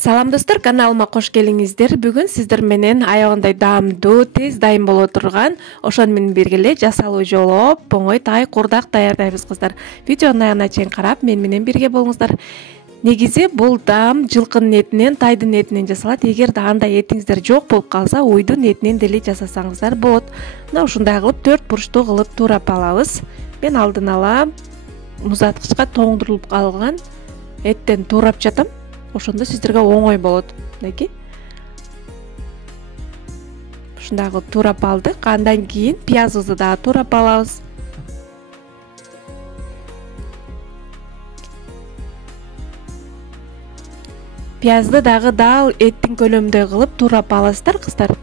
Салам достор, каналыма кош келиңиздер. Бүгүн сиздер менен аягындай даамдуу, тез дайым боло турган, ошону менен бирге жасалуу жолу оңой тай курдак даярдайбыз кыздар. Видеонун аягына чейин карап, мен менен бирге болуңуздар. Негизи бул даам жылкынын этинен, тайдын этинен жасалат. Эгер да андай этиңиздер жок болуп калса, уйдун этинен деле жасасаңыздар болот. Мына ушундай кылып 4 бурчтуу кылып туурап алабыз. Мен алдын ала музаткычка тоңдурулуп калган эттен туурап жатам. Ошондо сиздерге оңой болот. Мынакей. Ушундай кылып туурап алдык. Андан кийин пиязыбызды дагы туурап алабыз. Пиязды дагы дал эттин көлөмүндөй кылып туурап аласыздар, кыздар.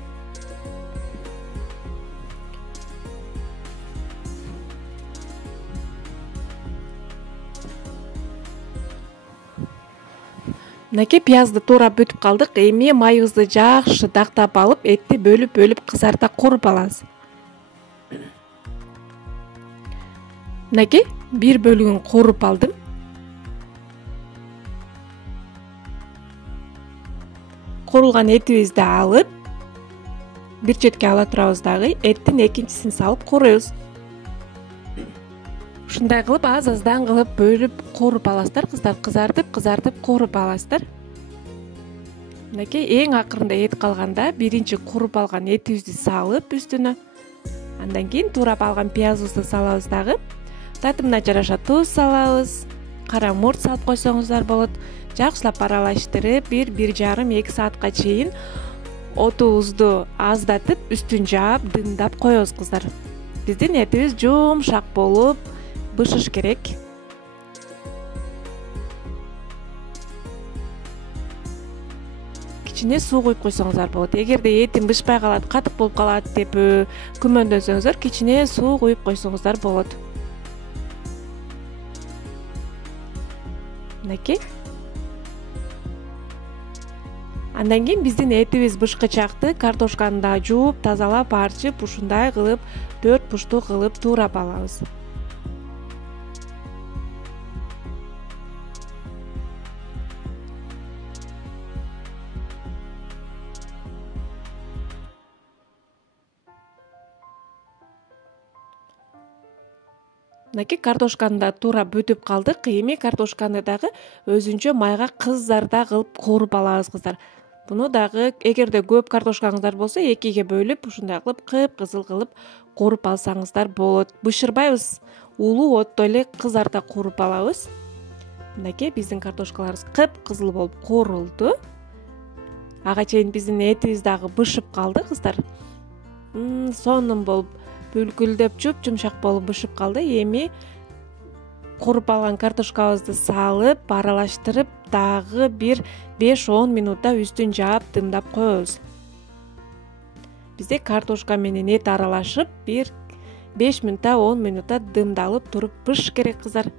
Мынакей пиязды туурап бүтүп калдык. Эми майыбызды жакшы дактап алып, этти бөлүп кызарта куруп алабыз. Мынакей бир бөлүгүн куруп алдым. Курулган этибизди алып, бир четке ала турабыз дагы, эттин экинчисин салып куруйбуз. Ушундай кылып аз-аздан кылып бөлүп куруп аласыздар, кыздар. Кызартып куруп аласыздар. Мынакей эң акырында эт калганда биринчи куруп алган этибизди салып үстүнө, андан кийин туурап алган пиязыбызды салабыз дагы. Татымына жараша туз салабыз. Кара мурт салып койсоңуздар болот. Жакшылап аралаштырып, 1–1,5–2 саатка чейин отубузду аздатып, үстүн жаап, дымдап коебуз, кыздар. Биздин этибиз жумшак болуп, бышыш керек. Кичине суу куюп койсоңуздар болот. Эгерде этим бышпай калат, катык болуп калат деп күмөндөсөңүздөр, кичине суу куюп койсоңуздар болот. Мынакей. Андан кийин биздин этибиз бышкычакты, картошканы да жууп, тазалап, арчып, ушундай кылып 4 бурчтуу кылып туурап алабыз. Мынакей картошканы да туурап бүтүп калдык. Эми картошканы дагы өзүнчө майга кызарта кылып кууруп алабыз, кыздар. Буну дагы эгерде көп картошкаңыздар болсо, экиге бөлүп, ушундай кылып кып-кызыл кылып кууруп алсаңыздар болот. Бышырбайбыз, улуу отто эле кызарта кууруп алабыз. Мынакей биздин картошкаларыбыз кып-кызыл болуп куурулду. Ага чейин биздин этибиз дагы бышып калды, кыздар. Сонун болуп бүлкүлдөп, жумшак болуп бышып калды. Эми куруп алган картошкабызды салып, аралаштырып, дагы бир 5–10 минутта үстүн жаап, дымдап коебуз. Бизде картошка менен эт аралашып, бир 5 минутта, 10 минутта дымдалып туруп пыш керек, кыздар.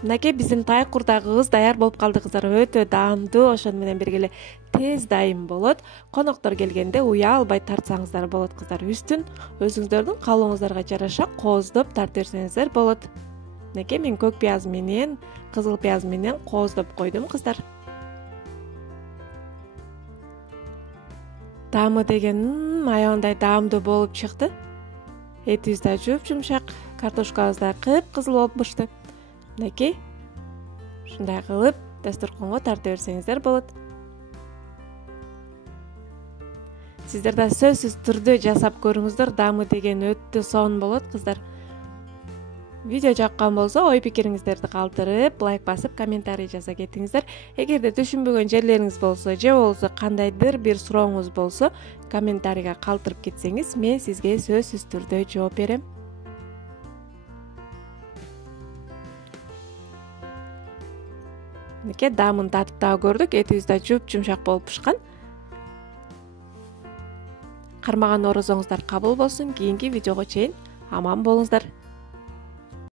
Мынакей биздин тай курдагыбыз даяр болуп калды, кыздар. Өтө даамдуу, ошону менен бирге эле тез дайым болот. Коноктор келгенде уялбай тартсаңыздар болот, кыздар. Үстүн өзүңүздөрдүн каалооңуздарга жараша кооздоп тарт берсеңиздер болот. Мынакей мен көк пияз менен, кызыл пияз менен кооздоп койдум, кыздар. Даамы деген аябандай даамдуу болуп чыкты. Этибиз да жумшак, картошкабыз да кып-кызыл болуп бышты. Мынакей ушундай кылып дасторконго тарта берсеңиздер болот. Сиздер да сөзсүз түрдө жасап көрүңүздөр. Даамы деген өтө сонун болот, кыздар. Видео жаккан болсо, ой пикириңиздерди калтырып, лайк басып, комментарий жаза кетиңиздер. Эгерде түшүнбөгөн жерлериңиз болсо, же болбосо кандайдыр бир сурооңуз болсо, комментарийге калтырып кетсеңиз, мен сизге сөзсүз түрдө жооп берем. Мынакей даамын татып дагы көрдүк. Этибиз да жумшак болуп пышкан. Кармаган орозоңуздар кабыл болсун. Кийинки видеого чейин аман болуңуздар.